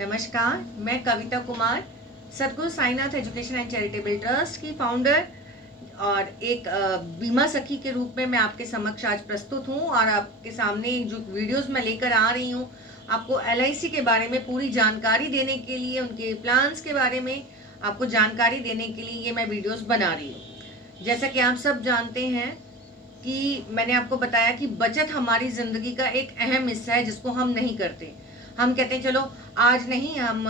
नमस्कार, मैं कविता कुमार, सतगुरु Sainath education and charitable trust की फाउंडर और एक बीमा सखी के रूप में मैं आपके समक्ष आज प्रस्तुत हूँ और आपके सामने जो वीडियोस मैं लेकर आ रही हूँ, आपको एलआईसी के बारे में पूरी जानकारी देने के लिए, उनके प्लान्स के बारे में आपको जानकारी देने के लिए ये मैं वीडियोस बना रही हूँ। जैसा कि आप सब जानते हैं कि मैंने आपको बताया कि बचत हमारी ज़िंदगी का एक अहम हिस्सा है जिसको हम नहीं करते। हम कहते हैं चलो आज नहीं, हम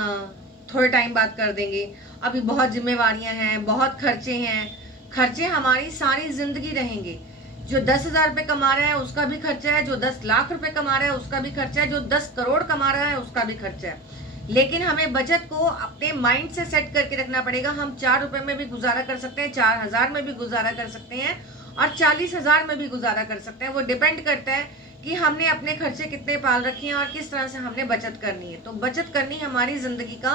थोड़े टाइम बाद कर देंगे, अभी बहुत जिम्मेवारियां हैं, बहुत खर्चे हैं। खर्चे हमारी सारी ज़िंदगी रहेंगे। जो 10,000 रुपये कमा रहा है उसका भी खर्चा है, जो 10 लाख रुपए कमा रहा है उसका भी खर्चा है, जो 10 करोड़ कमा रहा है उसका भी खर्चा है। लेकिन हमें बचत को अपने माइंड से सेट करके रखना पड़ेगा। हम 4 रुपए में भी गुजारा कर सकते हैं, 4,000 में भी गुजारा कर सकते हैं और 40,000 में भी गुजारा कर सकते हैं। वो डिपेंड करता है कि हमने अपने खर्चे कितने पाल रखे हैं और किस तरह से हमने बचत करनी है। तो बचत करनी हमारी ज़िंदगी का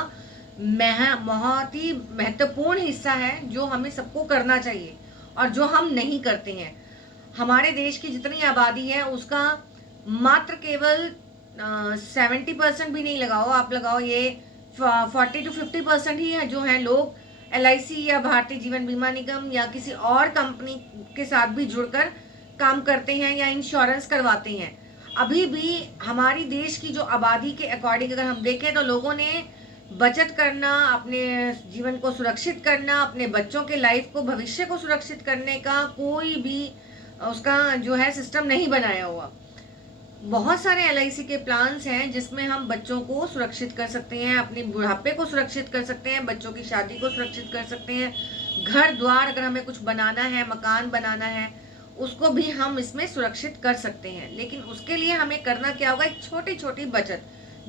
बहुत ही महत्वपूर्ण हिस्सा है जो हमें सबको करना चाहिए और जो हम नहीं करते हैं। हमारे देश की जितनी आबादी है उसका मात्र केवल 70% भी नहीं लगाओ, आप लगाओ ये 40 to 50% ही है जो है लोग एलआईसी या भारतीय जीवन बीमा निगम या किसी और कंपनी के साथ भी जुड़कर काम करते हैं या इंश्योरेंस करवाते हैं। अभी भी हमारी देश की जो आबादी के अकॉर्डिंग अगर हम देखें तो लोगों ने बचत करना, अपने जीवन को सुरक्षित करना, अपने बच्चों के लाइफ को, भविष्य को सुरक्षित करने का कोई भी उसका जो है सिस्टम नहीं बनाया हुआ। बहुत सारे एलआईसी के प्लान्स हैं जिसमें हम बच्चों को सुरक्षित कर सकते हैं, अपने बुढ़ापे को सुरक्षित कर सकते हैं, बच्चों की शादी को सुरक्षित कर सकते हैं, घर द्वार अगर हमें कुछ बनाना है, मकान बनाना है, उसको भी हम इसमें सुरक्षित कर सकते हैं। लेकिन उसके लिए हमें करना क्या होगा, एक छोटी छोटी बचत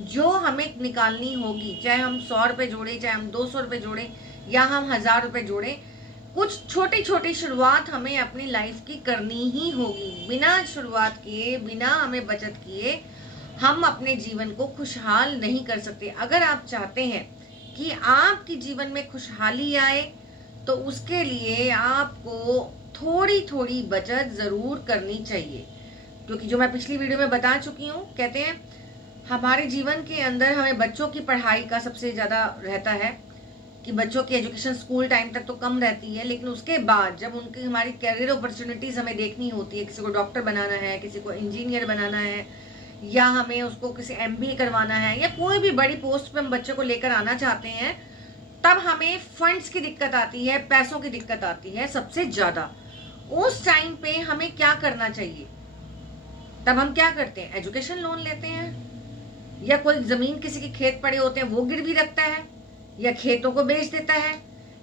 जो हमें निकालनी होगी। चाहे हम 100 रुपये जोड़े, चाहे हम 200 रुपये जोड़े या हम 1000 रुपये जोड़े, कुछ छोटी छोटी शुरुआत हमें अपनी लाइफ की करनी ही होगी। बिना शुरुआत किए, बिना हमें बचत किए हम अपने जीवन को खुशहाल नहीं कर सकते। अगर आप चाहते हैं कि आपके जीवन में खुशहाली आए तो उसके लिए आपको थोड़ी थोड़ी बचत ज़रूर करनी चाहिए। क्योंकि जो मैं पिछली वीडियो में बता चुकी हूँ, कहते हैं हमारे जीवन के अंदर हमें बच्चों की पढ़ाई का सबसे ज़्यादा रहता है कि बच्चों की एजुकेशन स्कूल टाइम तक तो कम रहती है, लेकिन उसके बाद जब उनकी हमारी कैरियर अपॉर्चुनिटीज़ हमें देखनी होती है, किसी को डॉक्टर बनाना है, किसी को इंजीनियर बनाना है, या हमें उसको किसी एमबीए करवाना है, या कोई भी बड़ी पोस्ट पे हम बच्चों को लेकर आना चाहते हैं, तब हमें फंड्स की दिक्कत आती है, पैसों की दिक्कत आती है सबसे ज़्यादा। उस टाइम पे हमें क्या करना चाहिए? तब हम क्या करते हैं? एजुकेशन लोन लेते हैं, या कोई ज़मीन किसी के खेत पड़े होते हैं वो गिरवी रखता है, या खेतों को बेच देता है,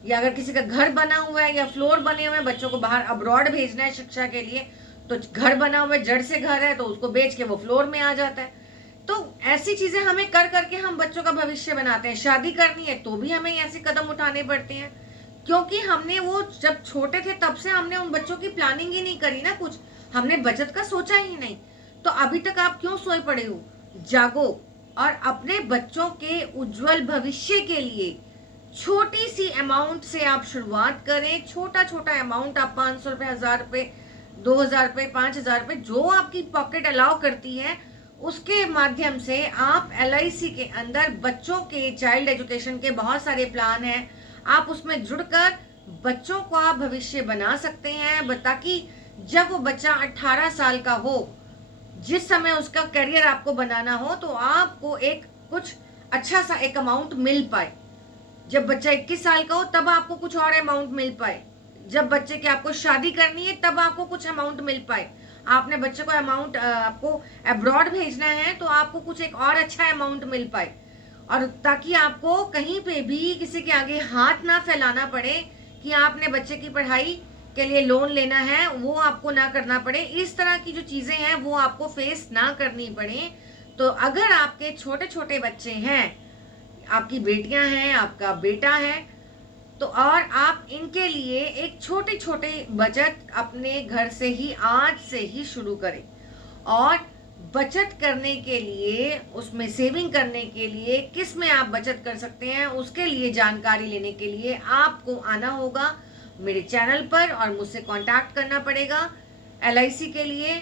या अगर किसी का घर बना हुआ है या फ्लोर बने हुए हैं, बच्चों को बाहर अब्रॉड भेजना है शिक्षा के लिए, तो घर बना हुआ है, जड़ से घर है, तो उसको बेच के वो फ्लोर में आ जाता है। तो ऐसी चीज़ें हमें कर करके हम बच्चों का भविष्य बनाते हैं। शादी करनी है तो भी हमें ऐसे कदम उठाने पड़ते हैं, क्योंकि हमने वो जब छोटे थे तब से हमने उन बच्चों की प्लानिंग ही नहीं करी ना, कुछ हमने बचत का सोचा ही नहीं। तो अभी तक आप क्यों सोए पड़े हो? जागो और अपने बच्चों के उज्जवल भविष्य के लिए छोटी सी अमाउंट से आप शुरुआत करें। छोटा छोटा अमाउंट, आप 500 रुपये, 1000 रुपये, 2000 रुपये, 5000 रुपये, जो आपकी पॉकेट अलाउ करती है, उसके माध्यम से आप एलआईसी के अंदर बच्चों के चाइल्ड एजुकेशन के बहुत सारे प्लान हैं, आप उसमें जुड़कर बच्चों का भविष्य बना सकते हैं, ताकि जब वो बच्चा 18 साल का हो, जिस समय उसका करियर आपको बनाना हो, तो आपको एक कुछ अच्छा सा एक अमाउंट मिल पाए। जब बच्चा 21 साल का हो तब आपको कुछ और अमाउंट मिल पाए। जब बच्चे की आपको शादी करनी है तब आपको कुछ अमाउंट मिल पाए। आपने बच्चे को अमाउंट आपको अब्रॉड भेजना है तो आपको कुछ एक और अच्छा अमाउंट मिल पाए, और ताकि आपको कहीं पे भी किसी के आगे हाथ ना फैलाना पड़े कि आपने बच्चे की पढ़ाई के लिए लोन लेना है, वो आपको ना करना पड़े। इस तरह की जो चीज़ें हैं वो आपको फेस ना करनी पड़े। तो अगर आपके छोटे छोटे बच्चे हैं, आपकी बेटियां हैं, आपका बेटा है, तो और आप इनके लिए एक छोटे छोटे बचत अपने घर से ही, आज से ही शुरू करें। और बचत करने के लिए, उसमें सेविंग करने के लिए किस में आप बचत कर सकते हैं, उसके लिए जानकारी लेने के लिए आपको आना होगा मेरे चैनल पर और मुझसे कांटेक्ट करना पड़ेगा एलआईसी के लिए।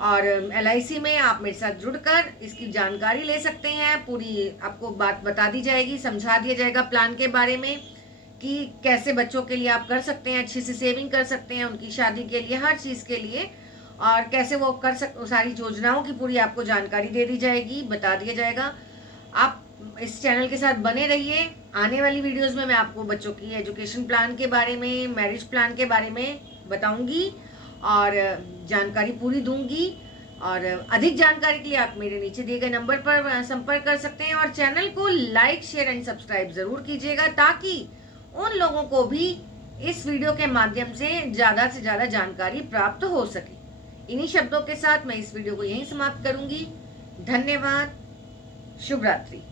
और LIC में आप मेरे साथ जुड़कर इसकी जानकारी ले सकते हैं। पूरी आपको बात बता दी जाएगी, समझा दिया जाएगा प्लान के बारे में कि कैसे बच्चों के लिए आप कर सकते हैं, अच्छी सी सेविंग कर सकते हैं उनकी शादी के लिए, हर चीज़ के लिए, और कैसे वो कर सारी योजनाओं की पूरी आपको जानकारी दे दी जाएगी, बता दिया जाएगा। आप इस चैनल के साथ बने रहिए। आने वाली वीडियोस में मैं आपको बच्चों की एजुकेशन प्लान के बारे में, मैरिज प्लान के बारे में बताऊंगी और जानकारी पूरी दूंगी। और अधिक जानकारी के लिए आप मेरे नीचे दिए गए नंबर पर संपर्क कर सकते हैं, और चैनल को लाइक, शेयर एंड सब्सक्राइब जरूर कीजिएगा, ताकि उन लोगों को भी इस वीडियो के माध्यम से ज़्यादा जानकारी प्राप्त हो सके। इन्हीं शब्दों के साथ मैं इस वीडियो को यहीं समाप्त करूंगी। धन्यवाद। शुभ रात्रि।